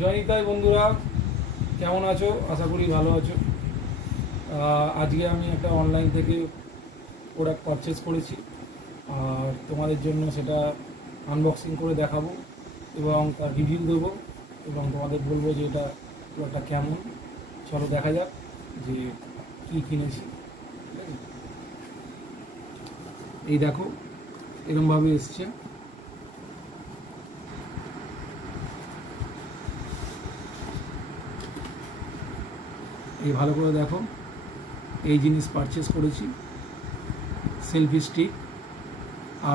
জয় নিতাই বন্ধুরা, কেমন আছো? আশা করি ভালো আছো। আজকে আমি একটা অনলাইন থেকে প্রোডাক্ট পারচেস করেছি, আর তোমাদের জন্য সেটা আনবক্সিং করে দেখাবো এবং তার রিভিউ দেবো এবং তোমাদের বলবো যে এটা প্রোডাক্টটা কেমন। চলো দেখা যাক যে কী কিনেছি। এই দেখো, এরমভাবে এসছে। এই ভালো করে দেখো, এই জিনিস পারচেস করেছি, সেলফি স্টিক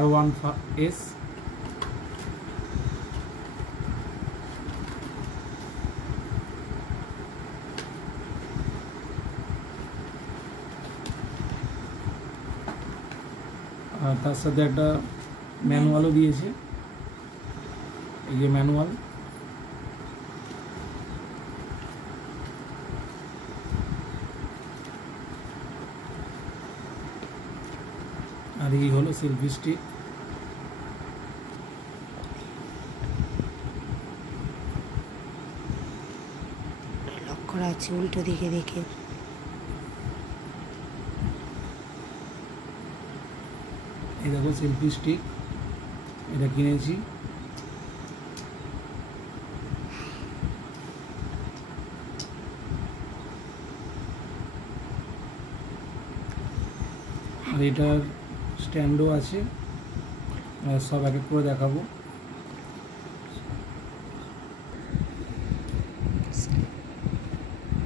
R1S। আর তার সাথে একটা ম্যানুয়ালও দিয়েছে, এই যে ম্যানুয়াল। আর এই হলো সেলফি স্টিক। লক করা আছে উল্টো দিকে দেখে। এই দেখো সেলফি স্টিক, এটা কিনেছি। আর এটার স্ট্যান্ডও আছে, সব এক এক করে দেখাবো।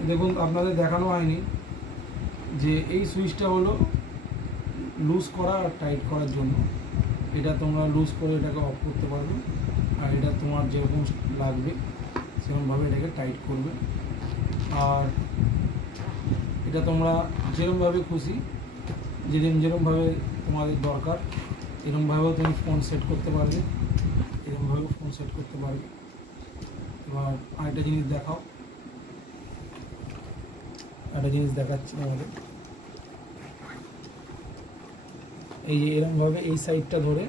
দেখুন, আপনাদের দেখানো হয়নি যে এই সুইচটা হলো লুজ করা আর টাইট করার জন্য। এটা তোমরা লুজ করে এটাকে অফ করতে পারবে, আর এটা তোমার যেরকম লাগবে সেরকমভাবে এটাকে টাইট করবে। আর এটা তোমরা যেরকমভাবে খুশি, যেরকমভাবে তোমাদের দরকার এরকমভাবেও তুমি ফোন সেট করতে পারবে, এরকমভাবেও ফোন সেট করতে পারবে। এবার আরেকটা জিনিস দেখাও, একটা জিনিস দেখাচ্ছি আমাদের। এই যে এরকমভাবে এই সাইডটা ধরে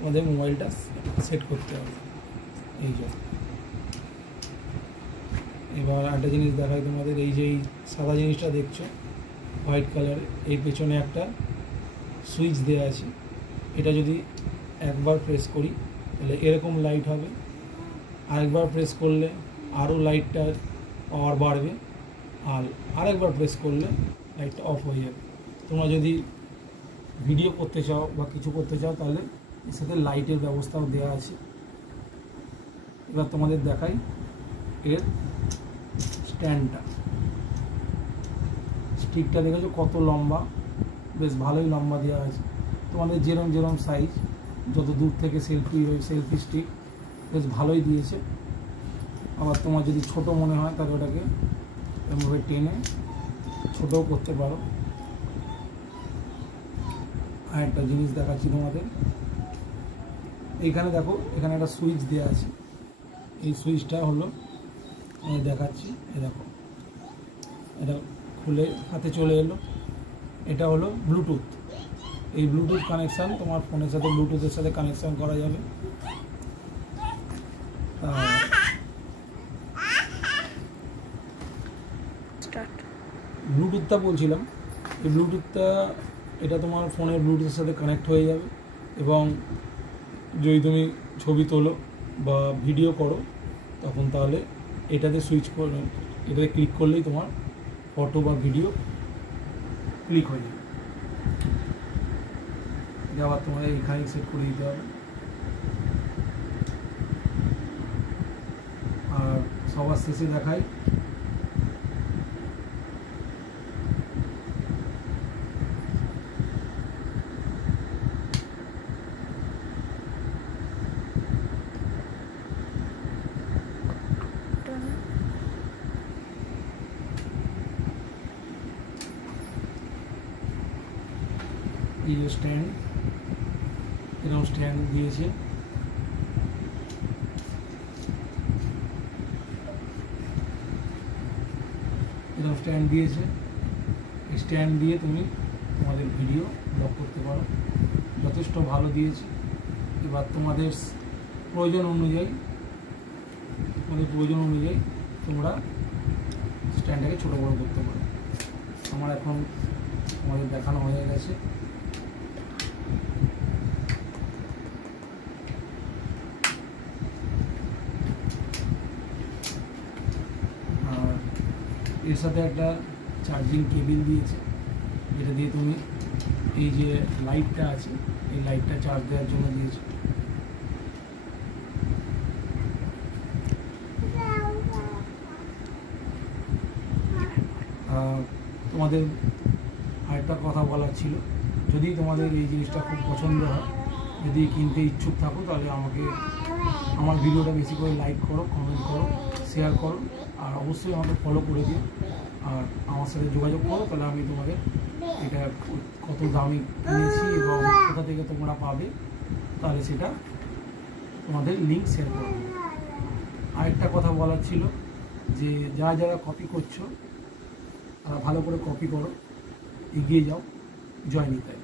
আমাদের মোবাইলটা সেট করতে হবে, এই যে। এবার একটা জিনিস দেখাই তোমাদের, এই যে এই সাদা জিনিসটা দেখছো হোয়াইট কালার, এই পেছনে একটা সুইচ দেওয়া আছে। এটা যদি একবার প্রেস করি তাহলে এরকম লাইট হবে, আরেকবার প্রেস করলে আরও লাইটটার পাওয়ার বাড়বে, আর আরেকবার প্রেস করলে লাইটটা অফ হয়ে যাবে। তোমরা যদি ভিডিও করতে চাও বা কিছু করতে চাও তাহলে এর সাথে লাইটের ব্যবস্থাও দেওয়া আছে। এবার তোমাদের দেখাই এর স্ট্যান্ডটা। স্টিকটা দেখেছো কত লম্বা, বেশ ভালোই লম্বা দেওয়া আছে। তোমাদের যেরকম সাইজ, যত দূর থেকে সেলফি স্টিক বেশ ভালোই দিয়েছে। আবার তোমার যদি ছোট মনে হয় তাহলে ওটাকে এমনভাবে টেনে ছোটও করতে পারো। আর একটা জিনিস দেখাচ্ছি তোমাদের, এইখানে দেখো, এখানে একটা সুইচ দেওয়া আছে। এই সুইচটা হলো দেখাচ্ছি, এই দেখো, এটা খুলে হাতে চলে এলো। এটা হলো ব্লুটুথ। এই ব্লুটুথ কানেকশান তোমার ফোনের সাথে ব্লুটুথের সাথে কানেকশান করা যাবে। ব্লুটুথটা বলছিলাম, এই ব্লুটুথটা এটা তোমার ফোনের ব্লুটুথের সাথে কানেক্ট হয়ে যাবে, এবং যদি তুমি ছবি তোলো বা ভিডিও করো তখন তাহলে এটাতে সুইচ করে, এটাতে ক্লিক করলেই তোমার ফটো বা ভিডিও ক্লিক হয়ে যাবে। এটা আবার তোমাদের এইখানেই সেট করে দিতে হবে। আর সবার শেষে দেখাই এই স্ট্যান্ড, এরকম স্ট্যান্ড দিয়েছে। এরকম স্ট্যান্ড দিয়েছে, এই স্ট্যান্ড দিয়ে তুমি তোমাদের ভিডিও ব্লগ করতে পারো, যথেষ্ট ভালো দিয়েছে। এবার তোমাদের প্রয়োজন অনুযায়ী তোমাদের প্রয়োজন অনুযায়ী তোমরা স্ট্যান্ডটাকে ছোটো বড়ো করতে পারো। আমার এখন তোমাদের দেখানো হয়ে গেছে। আর এর সাথে একটা চার্জিং কেবিল দিয়েছে, যেটা দিয়ে তুমি এই যে লাইটটা আছে এই লাইটটা চার্জ দেওয়ার জন্য দিয়েছে। তোমাদের আরেকটা কথা বলার ছিল, যদি তোমাদের এই জিনিসটা খুব পছন্দ হয়, যদি কিনতে ইচ্ছুক থাকো, তাহলে আমাকে আমার ভিডিওটা বেশি করে লাইক করো, কমেন্ট করো, শেয়ার করো, আর অবশ্যই আমাকে ফলো করে দিও, আর আমার সাথে যোগাযোগ করো। তাহলে আমি তোমাদের এটা কত দামি কিনেছি এবং কোথা থেকে তোমরা পাবে, তাহলে সেটা তোমাদের লিঙ্ক শেয়ার করো। আরেকটা কথা বলার ছিল যে যারা যারা কপি করছো তারা ভালো করে কপি করো, এগিয়ে যাও, জয় নিতাই।